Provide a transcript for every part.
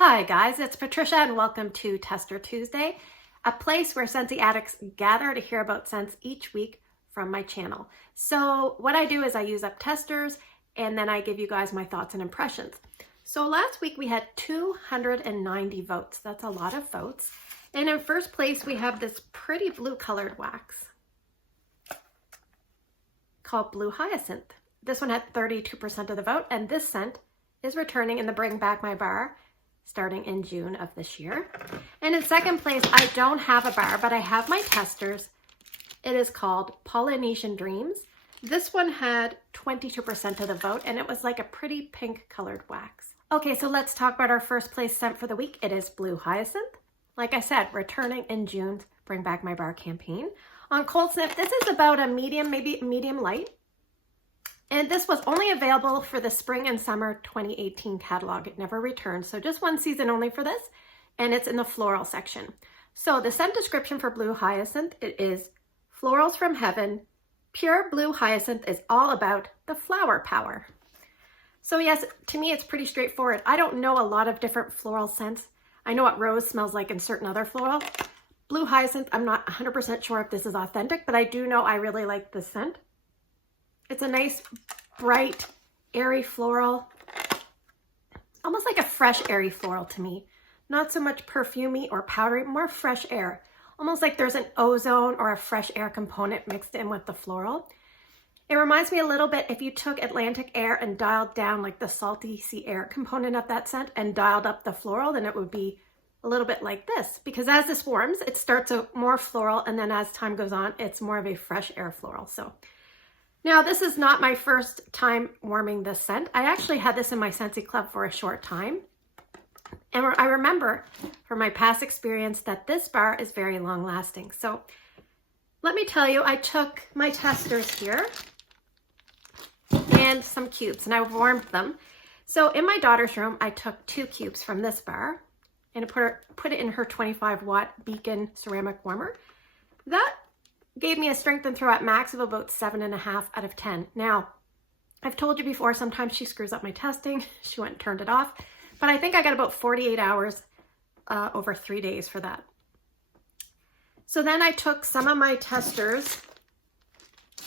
Hi guys, it's Patricia and welcome to Tester Tuesday, a place where Scentsy addicts gather to hear about scents each week from my channel. So what I do is I use up testers and then I give you guys my thoughts and impressions. So last week we had 290 votes. That's a lot of votes. And in first place we have this pretty blue colored wax called Blue Hyacinth. This one had 32% of the vote, and this scent is returning in the Bring Back My Bar starting in June of this year. And in second place, I don't have a bar, but I have my testers. It is called Polynesian Dreams. This one had 22% of the vote, and it was like a pretty pink colored wax. Okay, so let's talk about our first place scent for the week. It is Blue Hyacinth. Like I said, returning in June's Bring Back My Bar campaign. On Cold Sniff, this is about a medium, maybe medium light. And this was only available for the spring and summer 2018 catalog. It never returned. So just one season only for this. And it's in the floral section. So the scent description for Blue Hyacinth, it is florals from heaven. Pure Blue Hyacinth is all about the flower power. So yes, to me, it's pretty straightforward. I don't know a lot of different floral scents. I know what rose smells like in certain other floral. Blue Hyacinth, I'm not 100% sure if this is authentic, but I do know I really like this scent. It's a nice, bright, airy floral. Almost like a fresh, airy floral to me. Not so much perfumey or powdery, more fresh air. Almost like there's an ozone or a fresh air component mixed in with the floral. It reminds me a little bit if you took Atlantic air and dialed down like the salty sea air component of that scent and dialed up the floral, then it would be a little bit like this. Because as this warms, it starts out more floral, and then as time goes on, it's more of a fresh air floral. So now, this is not my first time warming this scent. I actually had this in my Scentsy Club for a short time. And I remember from my past experience that this bar is very long lasting. So let me tell you, I took my testers here and some cubes, and I warmed them. So in my daughter's room, I took 2 cubes from this bar and put it in her 25-watt Beacon ceramic warmer. That gave me a strength and throw at max of about 7.5 out of 10. Now, I've told you before, sometimes she screws up my testing. She went and turned it off. But I think I got about 48 hours over 3 days for that. So then I took some of my testers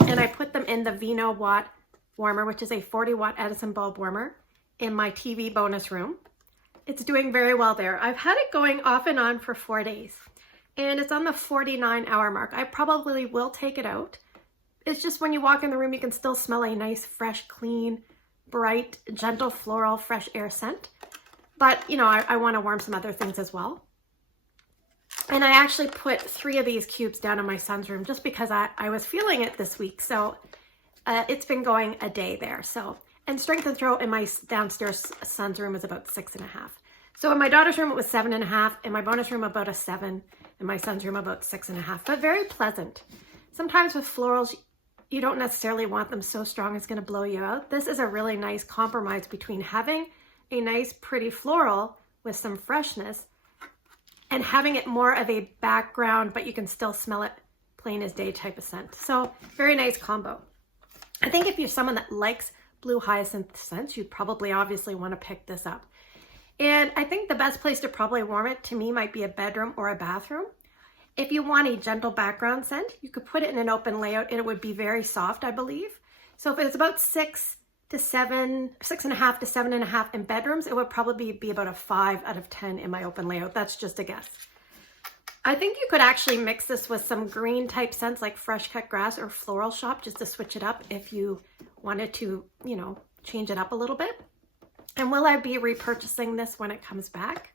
and I put them in the Vino Watt warmer, which is a 40-watt Edison bulb warmer in my TV bonus room. It's doing very well there. I've had it going off and on for 4 days. And it's on the 49-hour mark. I probably will take it out. It's just when you walk in the room, you can still smell a nice, fresh, clean, bright, gentle, floral, fresh air scent. But, you know, I want to warm some other things as well. And I actually put 3 of these cubes down in my son's room just because I was feeling it this week. So it's been going a day there. So, and strength and throw in my downstairs son's room is about 6.5. So in my daughter's room, it was 7.5. In my bonus room, about a 7. In my son's room, about 6.5. But very pleasant. Sometimes with florals, you don't necessarily want them so strong it's going to blow you out. This is a really nice compromise between having a nice, pretty floral with some freshness and having it more of a background, but you can still smell it plain as day type of scent. So very nice combo. I think if you're someone that likes Blue Hyacinth scents, you'd probably obviously want to pick this up. And I think the best place to probably warm it to me might be a bedroom or a bathroom. If you want a gentle background scent, you could put it in an open layout and it would be very soft, I believe. So if it's about 6.5 to 7.5 in bedrooms, it would probably be about a 5 out of 10 in my open layout. That's just a guess. I think you could actually mix this with some green type scents like fresh cut grass or floral shop just to switch it up if you wanted to, you know, change it up a little bit. And will I be repurchasing this when it comes back?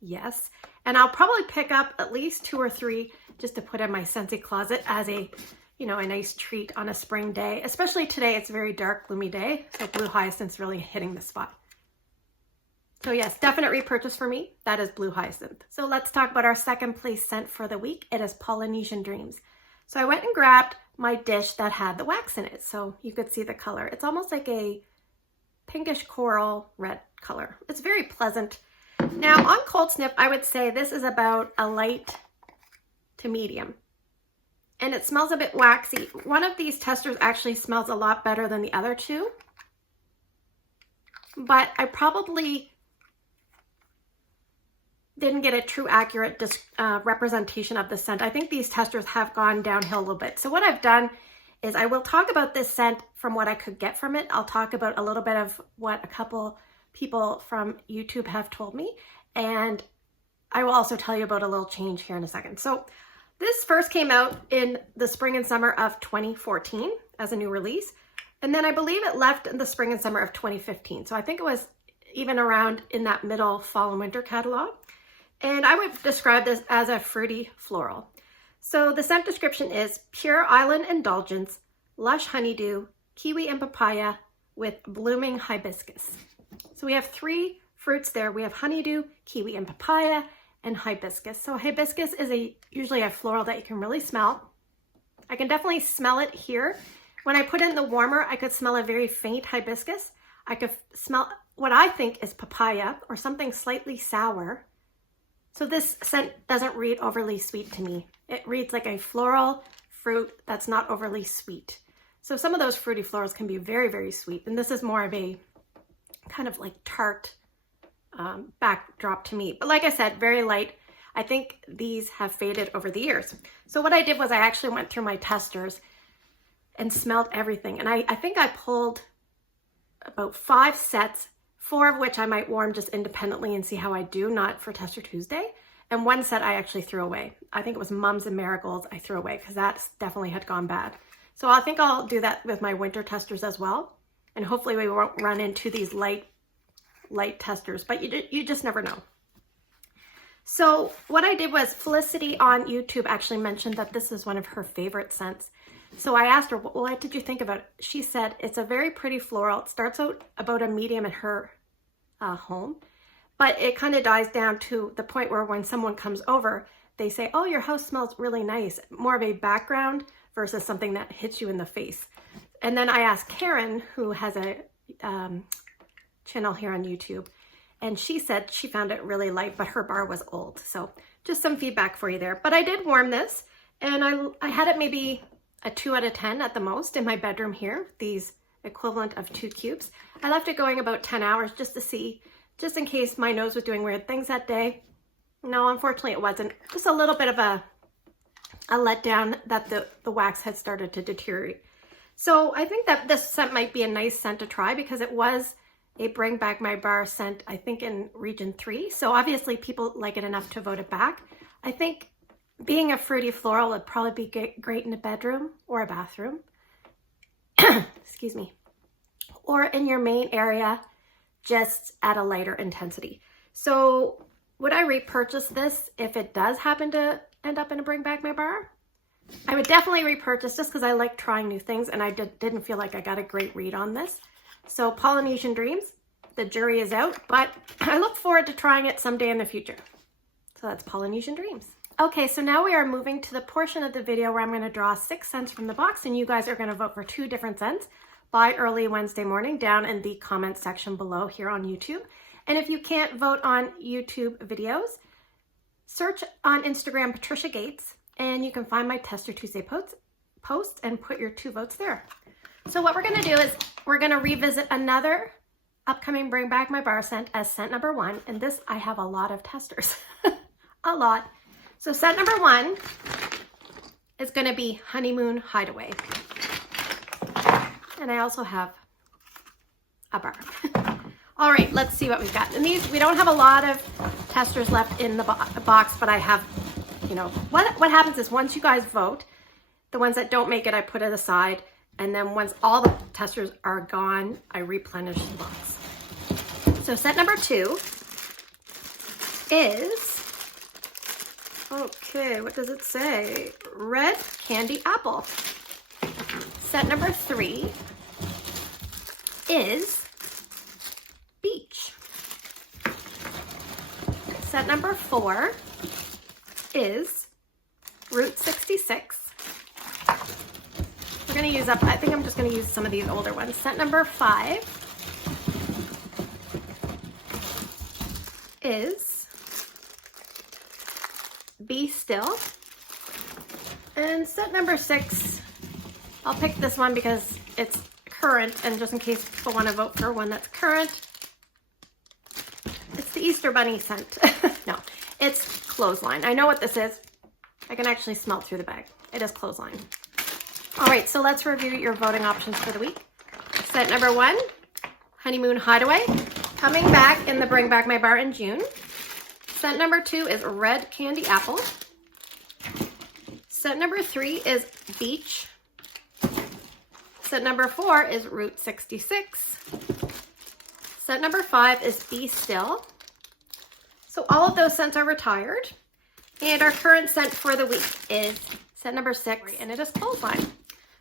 Yes. And I'll probably pick up at least 2 or 3 just to put in my Scentsy closet as a, you know, a nice treat on a spring day. Especially today, it's a very dark, gloomy day. So Blue Hyacinth's really hitting the spot. So yes, definite repurchase for me. That is Blue Hyacinth. So let's talk about our second place scent for the week. It is Polynesian Dreams. So I went and grabbed my dish that had the wax in it. So you could see the color. It's almost like a pinkish coral red color. It's very pleasant. Now on Cold Sniff, I would say this is about a light to medium. And it smells a bit waxy. One of these testers actually smells a lot better than the other 2. But I probably didn't get a true accurate representation of the scent. I think these testers have gone downhill a little bit. So what I've done is I will talk about this scent from what I could get from it. I'll talk about a little bit of what a couple people from YouTube have told me, and I will also tell you about a little change here in a second. So this first came out in the spring and summer of 2014 as a new release, and then I believe it left in the spring and summer of 2015. So I think it was even around in that middle fall and winter catalog. And I would describe this as a fruity floral. So the scent description is pure island indulgence, lush honeydew, kiwi and papaya with blooming hibiscus. So we have 3 fruits there. We have honeydew, kiwi and papaya, and hibiscus. So hibiscus is usually a floral that you can really smell. I can definitely smell it here. When I put it in the warmer, I could smell a very faint hibiscus. I could smell what I think is papaya or something slightly sour. So this scent doesn't read overly sweet to me. It reads like a floral fruit that's not overly sweet. So some of those fruity florals can be very, very sweet. And this is more of a kind of like tart backdrop to me. But like I said, very light. I think these have faded over the years. So what I did was I actually went through my testers and smelled everything. And I think I pulled about 5 sets, 4 of which I might warm just independently and see how I do, not for Tester Tuesday. And 1 set I actually threw away. I think it was Mums and Marigolds I threw away because that definitely had gone bad. So I think I'll do that with my winter testers as well. And hopefully we won't run into these light testers, but you just never know. So what I did was Felicity on YouTube actually mentioned that this is one of her favorite scents. So I asked her, well, what did you think about it? She said, it's a very pretty floral. It starts out about a medium in her home, but it kind of dies down to the point where when someone comes over, they say, oh, your house smells really nice. More of a background versus something that hits you in the face. And then I asked Karen, who has a channel here on YouTube, and she said she found it really light, but her bar was old. So just some feedback for you there. But I did warm this, and I had it maybe a 2 out of 10 at the most in my bedroom here, these equivalent of 2 cubes. I left it going about 10 hours just to see, just in case my nose was doing weird things that day. No, unfortunately it wasn't. Just a little bit of a letdown that the wax had started to deteriorate. So I think that this scent might be a nice scent to try because it was a Bring Back My Bar scent, I think in region 3. So obviously people like it enough to vote it back. I think being a fruity floral would probably be great in a bedroom or a bathroom. Excuse me. Or in your main area, just at a lighter intensity. So would I repurchase this if it does happen to end up in a Bring Back My Bar? I would definitely repurchase just because I like trying new things and I didn't feel like I got a great read on this. So Polynesian Dreams, the jury is out, but I look forward to trying it someday in the future. So that's Polynesian Dreams. Okay, so now we are moving to the portion of the video where I'm going to draw 6 scents from the box, and you guys are going to vote for 2 different scents by early Wednesday morning down in the comment section below here on YouTube. And if you can't vote on YouTube videos, search on Instagram Patricia Gates, and you can find my Tester Tuesday posts and put your 2 votes there. So what we're going to do is we're going to revisit another upcoming Bring Back My Bar scent as scent number 1. And this, I have a lot of testers, a lot. So scent number 1 is going to be Honeymoon Hideaway. And I also have a bar. All right, let's see what we've got. And these, we don't have a lot of testers left in the box, but I have, you know, what happens is once you guys vote, the ones that don't make it, I put it aside. And then once all the testers are gone, I replenish the box. So set number 2 is, okay, what does it say? Red Candy Apple. Set number 3 is Beach. Set number 4 is Route 66. We're going to use up, I think I'm just going to use some of these older ones. Scent number 5 is Be Still. And scent number 6, I'll pick this one because it's current, and just in case people want to vote for one that's current, it's the Easter Bunny scent. No, it's Clothesline. I know what this is. I can actually smell it through the bag. It is Clothesline. All right, so let's review your voting options for the week. Scent number 1, Honeymoon Hideaway, coming back in the Bring Back My Bar in June. Scent number 2 is Red Candy Apple. Scent number 3 is Beach. Scent number 4 is Route 66. Scent number 5 is Be Still. So all of those scents are retired. And our current scent for the week is scent number 6, and it is Clothesline.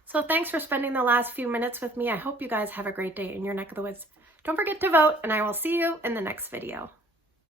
So thanks for spending the last few minutes with me. I hope you guys have a great day in your neck of the woods. Don't forget to vote, and I will see you in the next video.